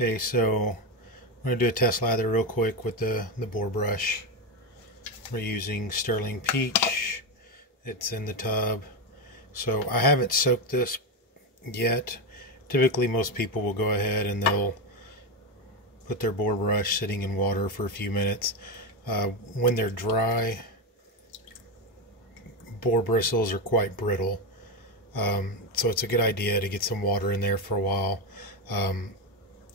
Okay, so I'm going to do a test lather real quick with the boar brush. We're using Sterling Peach. It's in the tub. So I haven't soaked this yet. Typically most people will go ahead and they'll put their boar brush sitting in water for a few minutes. When they're dry, boar bristles are quite brittle. So it's a good idea to get some water in there for a while.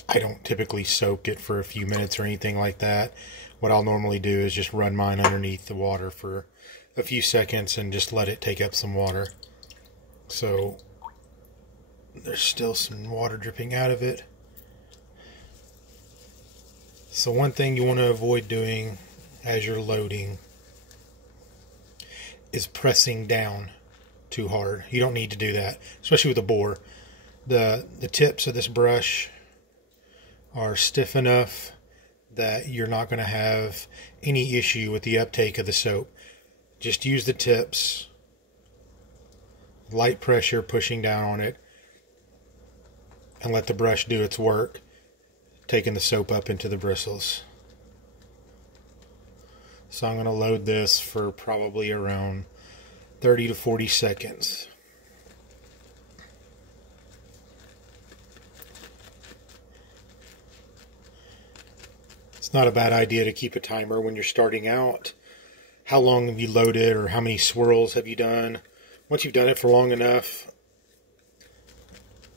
I don't typically soak it for a few minutes or anything like that. What I'll normally do is just run mine underneath the water for a few seconds and just let it take up some water. So there's still some water dripping out of it. So one thing you want to avoid doing as you're loading is pressing down too hard. You don't need to do that, especially with a boar. The tips of this brush are stiff enough that you're not going to have any issue with the uptake of the soap. Just use the tips, light pressure pushing down on it, and let the brush do its work, taking the soap up into the bristles. So I'm going to load this for probably around 30 to 40 seconds. It's not a bad idea to keep a timer when you're starting out. How long have you loaded, or how many swirls have you done? Once you've done it for long enough,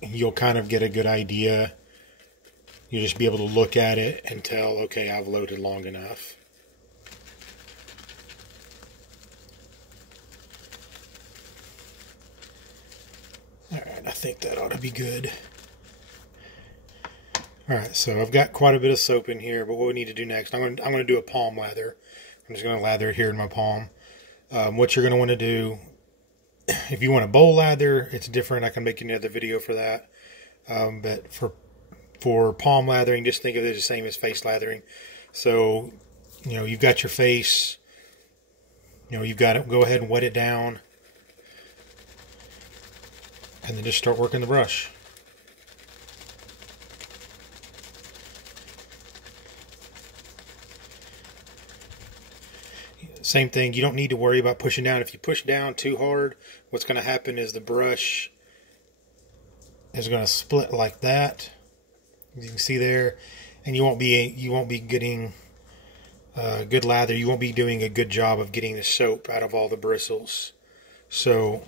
you'll kind of get a good idea. You'll just be able to look at it and tell, okay, I've loaded long enough. Alright, I think that ought to be good. Alright, so I've got quite a bit of soap in here, but what we need to do next, I'm going to do a palm lather. I'm just going to lather it here in my palm. What you're going to want to do, if you want a bowl lather, it's different. I can make another video for that. But for palm lathering, just think of it as the same as face lathering. So, you've got your face, you've got it, go ahead and wet it down. And then just start working the brush. Same thing, you don't need to worry about pushing down. If you push down too hard, what's going to happen is the brush is going to split like that. As you can see there, and you won't be getting good lather. You won't be doing a good job of getting the soap out of all the bristles. So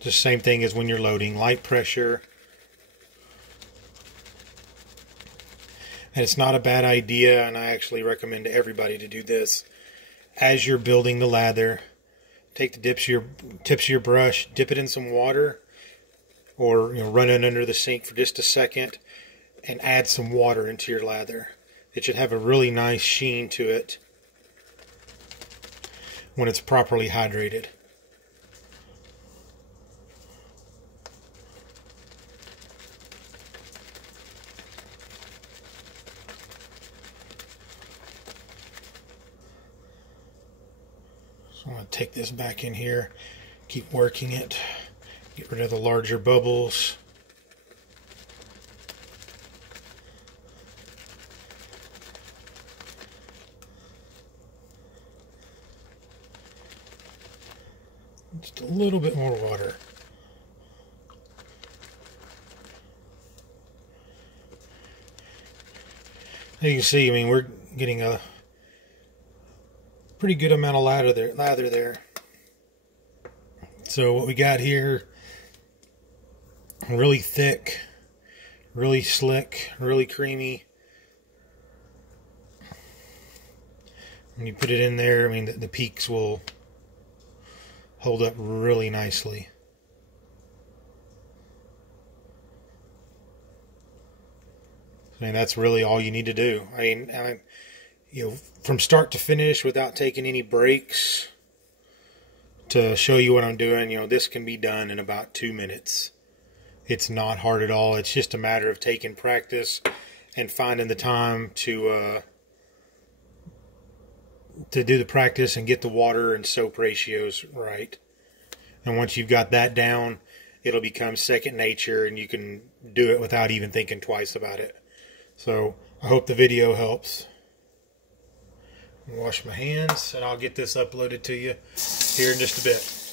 just same thing as when you're loading, light pressure. And it's not a bad idea, and I actually recommend to everybody to do this. As you're building the lather, take the tips of your brush, dip it in some water, or run it under the sink for just a second, and add some water into your lather. It should have a really nice sheen to it when it's properly hydrated. So I'm going to take this back in here, keep working it, get rid of the larger bubbles. Just a little bit more water. As you can see, we're getting a pretty good amount of lather there. So what we got here, really thick, really slick, really creamy. When you put it in there, the peaks will hold up really nicely. That's really all you need to do. From start to finish without taking any breaks, to show you what I'm doing, this can be done in about 2 minutes. It's not hard at all. It's just a matter of taking practice and finding the time to do the practice and get the water and soap ratios right. And once you've got that down, it'll become second nature, and you can do it without even thinking twice about it. So I hope the video helps. Wash my hands, and I'll get this uploaded to you here in just a bit.